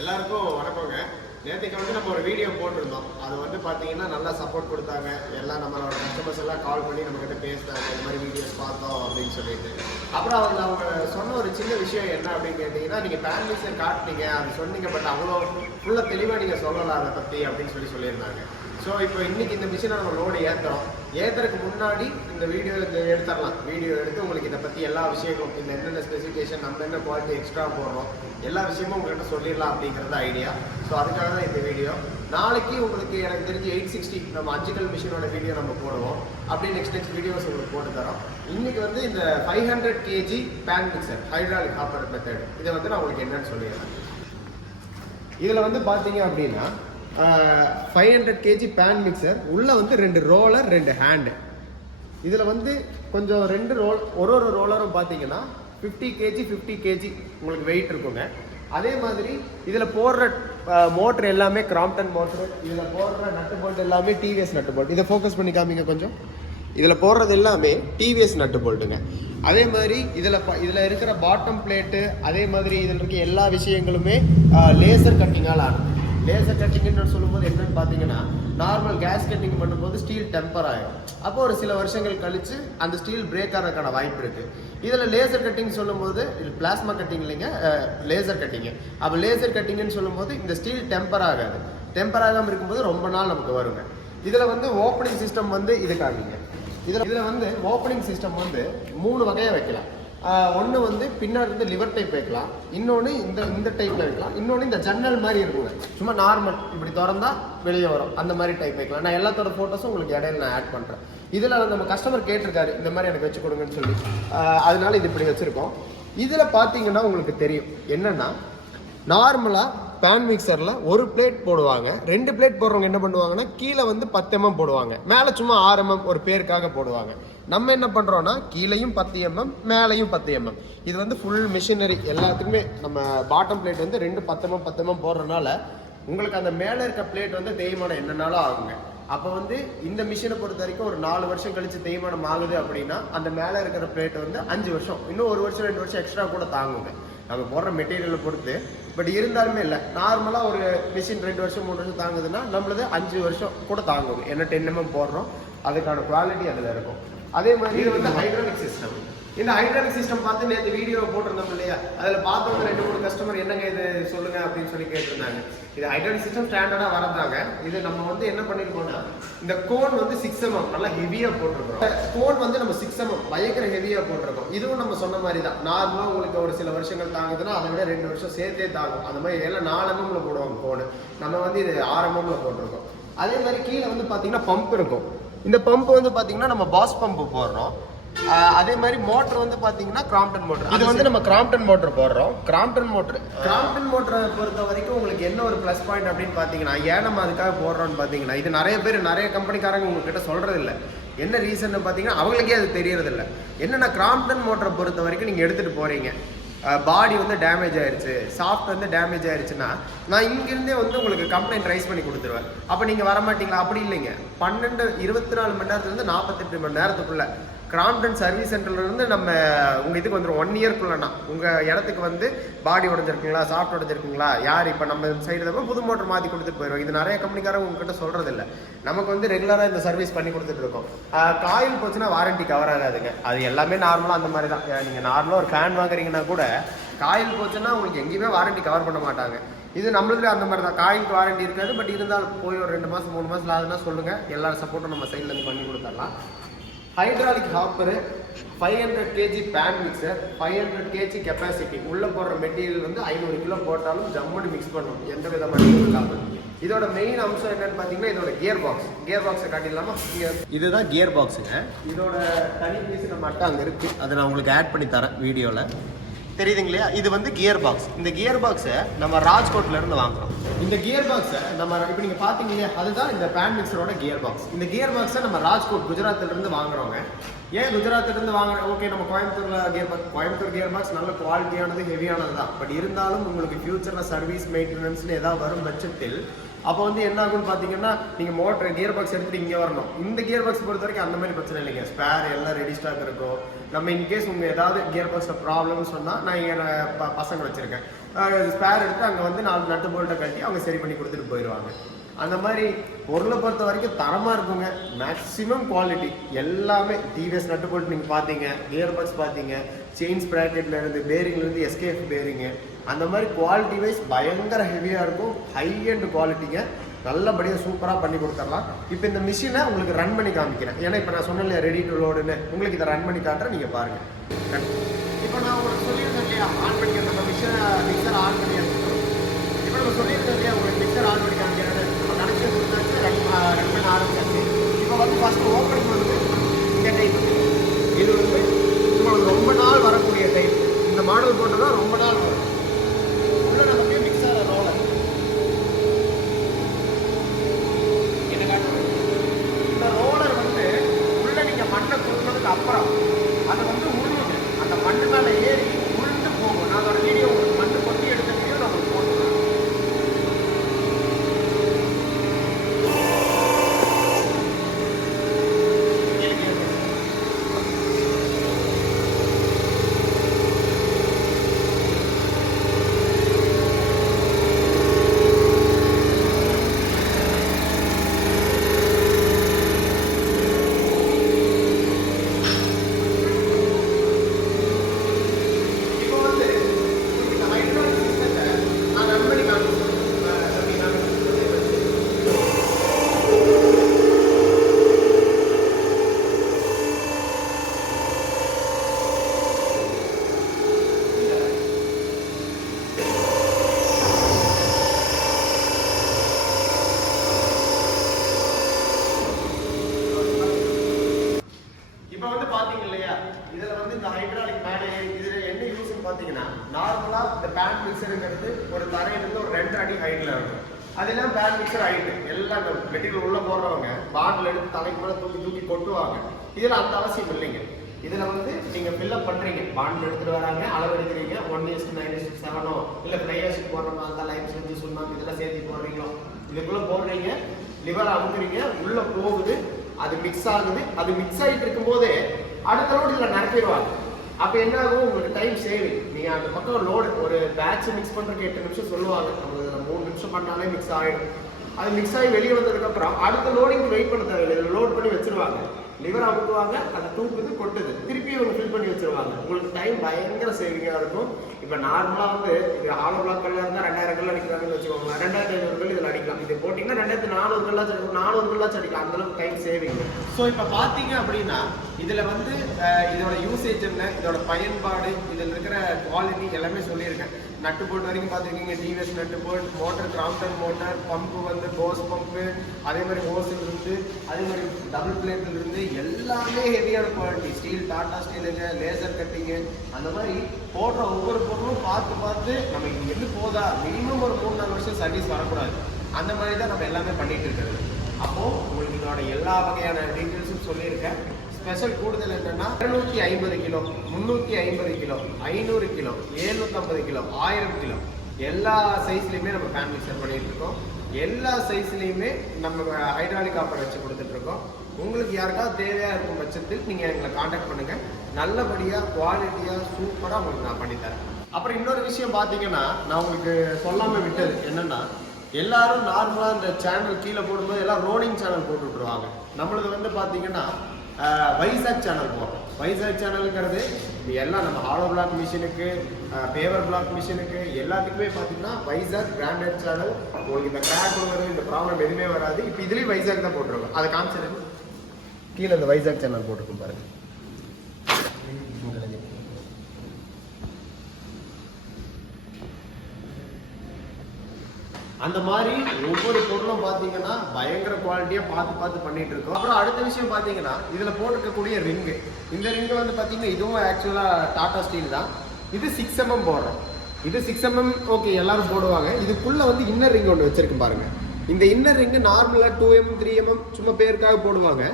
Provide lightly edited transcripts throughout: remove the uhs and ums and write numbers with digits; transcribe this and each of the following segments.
எல்லாருக்கும் வணக்கங்க. நேற்றுக்கு வந்து நம்ம ஒரு வீடியோ போட்டிருந்தோம். அது வந்து பார்த்தீங்கன்னா நல்லா சப்போர்ட் கொடுத்தாங்க. எல்லாம் நம்மளோட கஸ்டமர்ஸ் எல்லாம் கால் பண்ணி நம்மக்கிட்ட பேசினாங்க, இந்த மாதிரி வீடியோஸ் பார்த்தோம் அப்படின்னு சொல்லிட்டு. அப்புறம் அவங்க சொன்ன ஒரு சின்ன விஷயம் என்ன அப்படின்னு கேட்டிங்கன்னா, நீங்கள் பேன் மிக்சர் காட்டினீங்க, அது சொன்னீங்க, பட் அவ்வளோ ஃபுல்லாக தெளிவாக நீங்கள் சொல்லலாம் அதை பற்றி அப்படின்னு சொல்லியிருந்தாங்க. ஸோ இப்போ இன்றைக்கி இந்த மிஷினை நம்ம லோடு ஏற்றுறதுக்கு முன்னாடி இந்த வீடியோ எடுத்துடலாம். வீடியோ எடுத்து உங்களுக்கு இதை பற்றி எல்லா விஷயங்களும், இந்த என்னென்ன ஸ்பெசிஃபிகேஷன், நம்ம என்ன குவாலிட்டி எக்ஸ்ட்ரா போடுறோம், எல்லா விஷயமும் உங்கள்கிட்ட சொல்லிடலாம் அப்படிங்கிறது ஐடியா. ஸோ அதுக்காக தான் இந்த வீடியோ. நாளைக்கு உங்களுக்கு எனக்கு தெரிஞ்சு 860 நம்ம 5 கல் மிஷினோட வீடியோ நம்ம போடுவோம். அப்படி நெக்ஸ்ட் வீடியோஸ் உங்களுக்கு போட்டு தரோம். இன்றைக்கி வந்து இந்த 500 kg pan mixer hydraulic hopper method, இதை வந்து நான் உங்களுக்கு என்னன்னு சொல்லிடுறேன். இதில் வந்து பார்த்தீங்க அப்படின்னா 500 kg பேன் மிக்சர் உள்ள வந்து 2 ரோலர் 2 ஹேண்டு. இதில் வந்து கொஞ்சம் 2 ஒரு ரோலரும் பார்த்தீங்கன்னா 50 kg உங்களுக்கு வெயிட் இருக்குங்க. அதே மாதிரி இதில் போடுற மோட்ரு எல்லாமே கிராம்ப்டன் மோட்ரு. இதில் போடுற நட்டு போல்ட் எல்லாமே டிவிஎஸ் நட்டு போல்ட். இதை ஃபோக்கஸ் பண்ணி காமிங்க கொஞ்சம். இதில் போடுறது எல்லாமே டிவிஎஸ் நட்டு போல்ட்டுங்க. அதே மாதிரி இதில் இருக்கிற பாட்டம் பிளேட்டு, அதே மாதிரி இதில் இருக்க எல்லா விஷயங்களுமே லேசர் கட்டிங்கால் ஆனது. லேசர் கட்டிங்னு சொல்லும்போது என்னன்னு பார்த்தீங்கன்னா, நார்மல் கேஸ் கட்டிங் பண்ணும்போது ஸ்டீல் டெம்பர் ஆகும். அப்போ ஒரு சில வருஷங்கள் கழித்து அந்த ஸ்டீல் பிரேக் ஆகிறதுக்கான வாய்ப்பு இருக்குது. இதில் லேசர் கட்டிங் சொல்லும்போது இது பிளாஸ்மா கட்டிங் இல்லைங்க, லேசர் கட்டிங்கு. அப்போ லேசர் கட்டிங்னு சொல்லும்போது இந்த ஸ்டீல் டெம்பர் ஆகாது. டெம்பர் ஆகாமல் இருக்கும்போது ரொம்ப நாள் நமக்கு வருங்க. இதில் வந்து ஓப்பனிங் சிஸ்டம் வந்து இது காமிங்க. இதில் வந்து ஓப்பனிங் சிஸ்டம் வந்து 3 வகையாக வைக்கலாம். ஒன்று வந்து பின்னாடி இருந்து லிவர் டைப் வைக்கலாம், இன்னொன்று இந்த டைப்பில் வைக்கலாம், இன்னொன்று இந்த ஜன்னல் மாதிரி இருக்குங்க, சும்மா நார்மல் இப்படி திறந்தா வெளியே வரும், அந்த மாதிரி டைப் வைக்கலாம். நான் எல்லாத்தோட ஃபோட்டோஸும் உங்களுக்கு இடையில நான் ஆட் பண்ணுறேன். இதில் நம்ம கஸ்டமர் கேட்டிருக்காரு இந்த மாதிரி எனக்கு வச்சு கொடுங்கன்னு சொல்லி, அதனால இது இப்படி வச்சுருக்கோம். இதில் பார்த்தீங்கன்னா உங்களுக்கு தெரியும் என்னென்னா, நார்மலாக பேன் மிக்சரில் ஒரு பிளேட் போடுவாங்க. 2 பிளேட் போடுறவங்க என்ன பண்ணுவாங்கன்னா, கீழே வந்து 10 mm போடுவாங்க, மேலே சும்மா 6 mm ஒரு பேருக்காக போடுவாங்க. நம்ம என்ன பண்ணுறோன்னா, கீழையும் 10 mm, மேலேயும் 10 mm. இது வந்து ஃபுல் மிஷினரி எல்லாத்துக்குமே நம்ம பாட்டம் பிளேட் வந்து 2 10 mm போடுறதுனால உங்களுக்கு அந்த மேலே இருக்க பிளேட் வந்து தேய்மானம் என்னன்னாலும் ஆகுங்க. அப்போ வந்து இந்த மிஷினை பொறுத்த வரைக்கும் ஒரு 4 வருஷம் கழித்து தேய்மானம் ஆகுது அப்படின்னா, அந்த மேலே இருக்கிற பிளேட் வந்து 5 வருஷம், இன்னும் 1 வருஷம் 2 வருஷம் எக்ஸ்ட்ரா கூட தாங்குங்க, நம்ம போடுற மெட்டீரியலை பொறுத்து. பட் இருந்தாலுமே இல்லை, நார்மலாக ஒரு மிஷின் 2 வருஷம் 3 வருஷம் தாங்குதுன்னா நம்மளது 5 வருஷம் கூட தாங்குங்க. என்ன 10 mm போடுறோம், அதுக்கான குவாலிட்டி அதில் இருக்கும். அதே மாதிரி இது வந்து ஹைட்ராலிக் சிஸ்டம். இந்த ஹைட்ராலிக் சிஸ்டம் பார்த்து நேற்று வீடியோ போட்டிருந்தோம் இல்லையா, அதில் பார்த்தவங்க 2-3 கஸ்டமர் என்னங்க இது சொல்லுங்க அப்படின்னு சொல்லி கேட்டிருந்தாங்க. இது ஹைட்ராலிக் சிஸ்டம் ஸ்டாண்டர்டாக வரதாங்க. இது நம்ம வந்து என்ன பண்ணிருக்கோம்னா, இந்த கோன் வந்து 6 mm நல்லா ஹெவியாக போட்டிருக்கோம். கோன் வந்து நம்ம 6 mm பயங்கர ஹெவியாக போட்டிருக்கோம். இதுவும் நம்ம சொன்ன மாதிரி தான், நார்மலாக உங்களுக்கு ஒரு சில வருஷங்கள் தாங்குதுன்னா அதை விட 2 வருஷம் சேர்த்தே தாங்கும். அந்த மாதிரி எல்லாம் 4 mm போடுவாங்க கோன், நம்ம வந்து இது 6 mm போட்டிருக்கோம். அதே மாதிரி கீழே வந்து பார்த்தீங்கன்னா பம்ப் இருக்கும். இந்த பம்ப் வந்து பார்த்தீங்கன்னா நம்ம பாஸ் பம்ப் போடுறோம். அதே மாதிரி மோட்டர் வந்து பார்த்தீங்கன்னா கிராம்ப்டன் மோட்டர். இது வந்து நம்ம கிராம்ப்டன் மோட்டர் போடுறோம். கிராம்ப்டன் மோட்டரை பொறுத்த வரைக்கும் உங்களுக்கு என்ன ஒரு ப்ளஸ் பாயிண்ட் அப்படின்னு பார்த்தீங்கன்னா, ஏன் நம்ம அதுக்காக போடுறோம்னு பார்த்தீங்கன்னா, இது நிறைய கம்பெனிக்காரங்க உங்ககிட்ட சொல்றது இல்லை. என்ன ரீசன் பார்த்தீங்கன்னா, அவங்களுக்கே அது தெரியறதில்ல. என்னென்னா, கிராம்ப்டன் மோட்டரை பொறுத்த வரைக்கும் நீங்கள் எடுத்துகிட்டு போகிறீங்க, பாடி வந்து டேமேஜ் ஆயிடுச்சு, சாஃப்ட் வந்து டேமேஜ் ஆயிடுச்சுன்னா, நான் இங்கிருந்தே வந்து உங்களுக்கு கம்ப்ளைண்ட் ரைஸ் பண்ணி கொடுத்துருவேன். அப்போ நீங்கள் வரமாட்டீங்களா? அப்படி இல்லைங்க. 24 மணி நேரத்துலேருந்து 48 மணி நேரத்துக்குள்ளே கிராம்ப்டன் சர்வீஸ் சென்டர்லேருந்து நம்ம உங்கள் இதுக்கு வந்துடும். 1 இயர்க்குள்ளனா உங்கள் இடத்துக்கு வந்து பாடி உடஞ்சிருக்குங்களா, சாஃப்ட் உடஞ்சிருக்குங்களா, யார் இப்போ நம்ம சைடு தான் புது மோட்டர் மாற்றி கொடுத்துட்டு போயிடும். இது நிறைய கம்பெனிக்காரங்க உங்ககிட்ட சொல்கிறது இல்லை. நமக்கு வந்து ரெகுலராக இந்த சர்வீஸ் பண்ணி கொடுத்துட்ருக்கோம். காயில் போச்சுன்னா வாரண்டி கவர் ஆகாதுங்க. அது எல்லாமே நார்மலாக அந்த மாதிரி தான். நீங்கள் நார்மலாக ஒரு ஃபேன் வாங்குறீங்கன்னா கூட காயில் போச்சுன்னா உங்களுக்கு எங்கேயுமே வாரண்டி கவர் பண்ண மாட்டாங்க. இது நம்மளுக்கு அந்த மாதிரி தான், காயிலுக்கு வாரண்டி இருக்காது. பட் இருந்தாலும் போய் ஒரு 2 மாதம் 3 மாதம் ஆகுதுன்னா சொல்லுங்கள், எல்லா சப்போர்ட்டும் நம்ம சைட்லேருந்து பண்ணி கொடுத்துடலாம். Hydraulic hopper, 500 kg pan mixer, 500 kg capacity. உள்ளே போடுற மெட்டீரியல் வந்து 500 கிலோ போட்டாலும் ஜம்முன்னு மிக்ஸ் பண்ணும், எந்த விதமான இல்லாமல். இதோட மெயின் அம்சம் என்னன்னு பார்த்தீங்கன்னா, இதோட கியர் பாக்ஸை காட்டிடலாமா? இதுதான் கியர் பாக்ஸுங்க. இதோட தனி பீஸ் நம்ம மட்டும் அங்கே இருக்குது, அதை நான் உங்களுக்கு ஆட் பண்ணி தரேன் வீடியோவில். தெரியுதுங்க இல்லையா? இது வந்து கியர் பாக்ஸ். இந்த கியர் பாக்ஸை நம்ம ராஜ்கோட்லேருந்து வாங்குறோம். இந்த கியர் பாக்ஸை நம்ம இப்போ நீங்கள் பார்த்தீங்க இல்லையா, அதுதான் இந்த பேன் மிக்சரோட கியர் பாக்ஸ். இந்த கியர் பாக்ஸை நம்ம ராஜ்கோட் குஜராத்திலிருந்து வாங்குறோங்க. ஏன் குஜராத்திலிருந்து வாங்குறோம்? ஓகே, நம்ம கோயம்புத்தூர் கியர் பாக்ஸ் நல்ல குவாலிட்டியானது, ஹெவியானது தான். பட் இருந்தாலும் உங்களுக்கு ஃபியூச்சரில் சர்வீஸ் மெயின்டெனன்ஸ்னு ஏதாவது வரும் பட்சத்தில் அப்போ வந்து என்ன ஆகும்னு பார்த்தீங்கன்னா, நீங்கள் மோட்டர் கியர் பாக்ஸ் எடுத்துகிட்டு இங்கே வரணும். இந்த கியர் பாக்ஸ் பொறுத்த வரைக்கும் அந்த மாதிரி பிரச்சனை இல்லைங்க. ஸ்பேர் எல்லாம் ரெடி ஸ்டாக் இருக்கும். நம்ம இன்கேஸ் உங்கள் ஏதாவது கியர் பாக்ஸில் ப்ராப்ளம்னு சொன்னால், நான் என் பசங்க வச்சுருக்கேன், ஸ்பேர் எடுத்து அங்கே வந்து 4 நட்டு போல்ட்டை கட்டி அவங்க சரி பண்ணி கொடுத்துட்டு போயிடுவாங்க. அந்த மாதிரி பொருளை பொறுத்த வரைக்கும் தரமாக இருக்குங்க. மேக்ஸிமம் குவாலிட்டி எல்லாமே டிவிஎஸ் நட்டு போல்ட் நீங்கள் பார்த்தீங்க, கியர் பாக்ஸ் பார்த்தீங்க, செயின் ஸ்ப்ராக்கெட்லேருந்து பேரிங்லேருந்து எஸ்கேஎஃப் பேரிங்கு, அந்த மாதிரி குவாலிட்டி வைஸ் பயங்கர ஹெவியாக இருக்கும். ஹை அண்ட் குவாலிட்டிங்க, நல்லபடியாக சூப்பராக பண்ணி கொடுத்துடலாம். இப்போ இந்த மிஷினை உங்களுக்கு ரன் பண்ணி காமிக்கிறேன். ஏன்னா இப்போ நான் சொன்னேன் ரெடி டு லோடுன்னு, உங்களுக்கு இதை ரன் பண்ணி காட்டுறேன், நீங்கள் பாருங்கள். இப்போ நான் உங்களுக்கு சொல்லியிருந்தேன் இல்லையா, ஆன் பண்ணி நம்ம மிக்சர் ஆன் பண்ணி எடுத்துக்கிறோம். இப்போ நம்ம சொல்லியிருந்தேன் இல்லையா உங்களுக்கு மிக்சர் ஆன் பண்ணி காமிக்கிறேன். நம்ம கனெக்ஷன் கொடுத்தாச்சு, ரன் பண்ண ஆரம்பிச்சாச்சு. இப்போ வந்து ஃபஸ்ட்டு ஓப்பனிங் வந்து இந்த டைப், இது வந்து உங்களுக்கு ரொம்ப நாள் வரக்கூடிய டைப். இந்த மாடல் போட்டோன்னா ரொம்ப நாள் வரும். உள்ள நமக்கு மிக்சர் ரோலர் இந்த ரோலர் வந்து உள்ள நீங்கள் மண்ணை கொடுத்ததுக்கு அப்புறம் அதை வந்து உருளுங்க. அந்த மண்ணு மேலே ஏறி உருண்டு போகும். நான் அதோட வீடியோ உங்களுக்கு மண்ணு கொட்டி எடுத்த வீடியோ நான் உங்களுக்கு போட்டுருவேன். நார்மலாக இந்த பேன் மிக்சருங்கிறது ஒரு தரையிலிருந்து ஒரு 2 அடி ஹைட்டில் இருக்கும். அதெல்லாம் பேன் மிக்சர் ஹைட்டு எல்லாம் இந்த மெட்டீரியல் உள்ளே போடுறவங்க பாட்டில் எடுத்து தலைக்கு மேலே தூக்கி கொட்டுவாங்க. இதில் அந்த அவசியம் இல்லைங்க. இதில் வந்து நீங்கள் ஃபில்லப் பண்ணுறீங்க, பாட்டில் எடுத்துகிட்டு வராங்க, அளவு எடுக்கிறீங்க, 1:9:7 இல்லை ஃப்ளையர்ஸுக்கு போடுறோமா அந்த லைன் செஞ்சு சுண்ணாம்பு இதெல்லாம் சேர்த்து போடுறீங்களோ இதுக்குள்ளே போடுறீங்க, லிவர் அமுக்குறீங்க, உள்ளே போகுது, அது மிக்ஸ் ஆகுது. அது மிக்ஸ் ஆகிட்டு இருக்கும்போதே அடுத்த லோடு இதில் நிரப்பிடுவாங்க. அப்போ என்ன ஆகும், உங்களுக்கு டைம் சேவிங். நீங்கள் அந்த பக்கம் லோடு ஒரு பேட்ச் மிக்ஸ் பண்ணுறதுக்கு 8 நிமிஷம் சொல்லுவாங்க, நம்ம 3 நிமிஷம் பண்ணாலே மிக்ஸ் ஆகிடும். அது மிக்ஸ் ஆகி வெளியே வந்ததுக்கப்புறம் அடுத்த லோடிங் வெயிட் பண்ண தேவையில்லை, லோட் பண்ணி வச்சிருவாங்க, லிவர் அமுக்குவாங்க, அதை தூக்குது கொட்டுது, திருப்பி இவங்க ஃபில் பண்ணி வச்சிருவாங்க. உங்களுக்கு டைம் பயங்கர சேவிங்காக இருக்கும். இப்போ நார்மலாக வந்து இது ஹாலோ பிளாக் கல்ல இருந்தால் 2000 கல் அடிக்கிறாங்கன்னு வச்சுக்கோங்க, 2500 கல் இதில் அடிக்கலாம். இது போட்டிங்கன்னா 2400 கல்லாச்சும் அடிக்கும், 400 கல்லாச்சும் அடிக்கலாம். அந்தளவுக்கு டைம் சேவிங். ஸோ இப்போ பார்த்தீங்க அப்படின்னா இதில் வந்து இதோட யூசேஜ் என்ன, இதோட பயன்பாடு, இதில் இருக்கிற குவாலிட்டி எல்லாமே சொல்லியிருக்கேன். நட்டு போட்டு வரைக்கும் பார்த்துருக்கீங்க, டிவிஎஸ் நட்டு boat, motor Crompton motor, pump வந்து போஸ் பம்பு, அதே மாதிரி ஹோஸில் இருந்து, அதே மாதிரி டபுள் பிளேட்டில் இருந்து எல்லாமே ஹெவியான குவாலிட்டி. ஸ்டீல் டாடா ஸ்டீலுங்க, லேசர் கட்டிங்கு, அந்த மாதிரி போடுற ஒவ்வொரு பொருளும் பார்த்து நம்ம இங்கே எது போதா மினிமம் ஒரு 3-4 வருஷம் சர்வீஸ் வரக்கூடாது. அந்த மாதிரி தான் நம்ம எல்லாமே பண்ணிட்டு இருக்கிறது. அப்போது உங்களுக்கு இதோட எல்லா வகையான டீட்டெயில்ஸும் சொல்லியிருக்கேன். ஸ்பெஷல் கூடுதல் என்னன்னா 250 kilo, 350 kilo, 500 kilo, 750 kilo, 1000 kilo எல்லா சைஸ்லையுமே நம்ம பேன் மிக்சர் பண்ணிட்டு இருக்கோம். எல்லா சைஸ்லையுமே நம்ம ஹைட்ராலிக் ஆப்பர் வச்சு கொடுத்துட்டு இருக்கோம். உங்களுக்கு யாருக்காவது தேவையாக இருக்கும் பட்சத்தில் நீங்கள் எங்களை காண்டாக்ட் பண்ணுங்கள். நல்லபடியாக குவாலிட்டியாக சூப்பராக உங்களுக்கு நான் பண்ணித்தரேன். அப்புறம் இன்னொரு விஷயம் பார்த்தீங்கன்னா, நான் உங்களுக்கு சொல்லாமல் விட்டது என்னென்னா, எல்லாரும் நார்மலாக இந்த சேனல் கீழே போடும்போது எல்லாம் ரோலிங் சேனல் போட்டு விட்ருவாங்க. நம்மளது வந்து பார்த்தீங்கன்னா வைசாக் சேனல் போடுறோம். வைசாக் சேனலுங்கிறது எல்லாம் நம்ம ஹாலோ பிளாக் மிஷினுக்கு, பேவர் பிளாக் மிஷினுக்கு எல்லாத்துக்குமே பார்த்தீங்கன்னா வைசாக் பிராண்டட் சேனல். உங்களுக்கு இந்த கிராக் வரும், இந்த ப்ராப்ளம் எதுவுமே வராது. இப்போ இதுலேயும் வைசாக் தான் போட்டிருக்கோம். அதை காமிச்சிருக்கு கீழே இந்த வைசாக் சேனல் போட்டிருக்கும் பாருங்க. அந்த மாதிரி ஒவ்வொரு பொருளும் பார்த்தீங்கன்னா பயங்கர குவாலிட்டியாக பார்த்து பண்ணிட்டு இருக்கோம். அப்புறம் அடுத்த விஷயம் பார்த்தீங்கன்னா இதில் போட்டிருக்கக்கூடிய ரிங்கு, இந்த ரிங்கு வந்து பார்த்தீங்கன்னா இதுவும் ஆக்சுவலாக டாடா ஸ்டீல் தான். இது 6mm போடுறோம். இது 6mm ஓகே எல்லாரும் போடுவாங்க. இதுக்குள்ளே வந்து இன்னர் ரிங் ஒன்று வச்சிருக்கு பாருங்க. இந்த இன்னர் ரிங்கு நார்மலாக 2mm 3mm சும்மா பேருக்காக போடுவாங்க.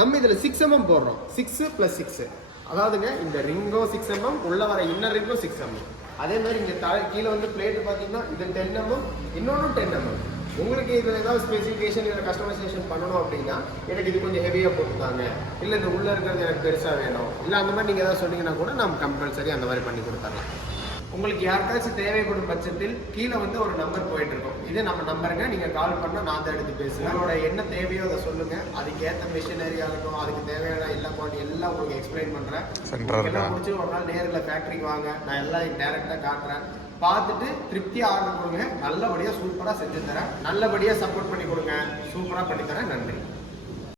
நம்ம இதில் 6mm போடுறோம். 6+6 அதாவதுங்க இந்த ரிங்கும் 6mm, உள்ள வர இன்னர் ரிங்கும் 6mm. அதே மாதிரி இங்கே கீழே வந்து பிளேட்டு பார்த்தீங்கன்னா இது 10mm, இன்னொன்றும் 10mm. உங்களுக்கு இதில் ஏதாவது ஸ்பெசிஃபிகேஷன் இதில் கஸ்டமைசேஷன் பண்ணணும் அப்படின்னா எனக்கு இது கொஞ்சம் ஹெவியாக போட்டுருந்தாங்க, இல்லை இந்த உள்ளே இருக்கிறது எனக்கு பெருசாக வேணும், இல்லை அந்த மாதிரி நீங்கள் ஏதாவது சொன்னீங்கன்னா கூட நம்ம கம்பல்சரி அந்த மாதிரி பண்ணி கொடுத்துடலாம். உங்களுக்கு யாருக்காச்சும் தேவைப்படும் பட்சத்தில் கீழே வந்து ஒரு நம்பர் போயிட்டு இருக்கும். இதே நம்ம நம்பருங்க, நீங்கள் கால் பண்ணால் நான் தான் எடுத்து பேசுவேன். உங்களோட என்ன தேவையோ அதை சொல்லுங்கள். அதுக்கேற்ற மிஷினரி ஆகட்டும், அதுக்கு தேவையான எல்லா குவாலிட்டி எல்லாம் உங்களுக்கு எக்ஸ்பிளைன் பண்ணுறேன். எல்லாம் முடிச்சு ஒரு நாள் நேரில் ஃபேக்ட்ரிக்கு வாங்க, நான் எல்லாம் டேரெக்டாக காட்டுறேன். பார்த்துட்டு திருப்தியாக ஆர்டர் கொடுங்க. நல்லபடியாக சூப்பராக செஞ்சு தரேன். நல்லபடியாக சப்போர்ட் பண்ணி கொடுங்க. சூப்பராக பண்ணி தரேன். நன்றி.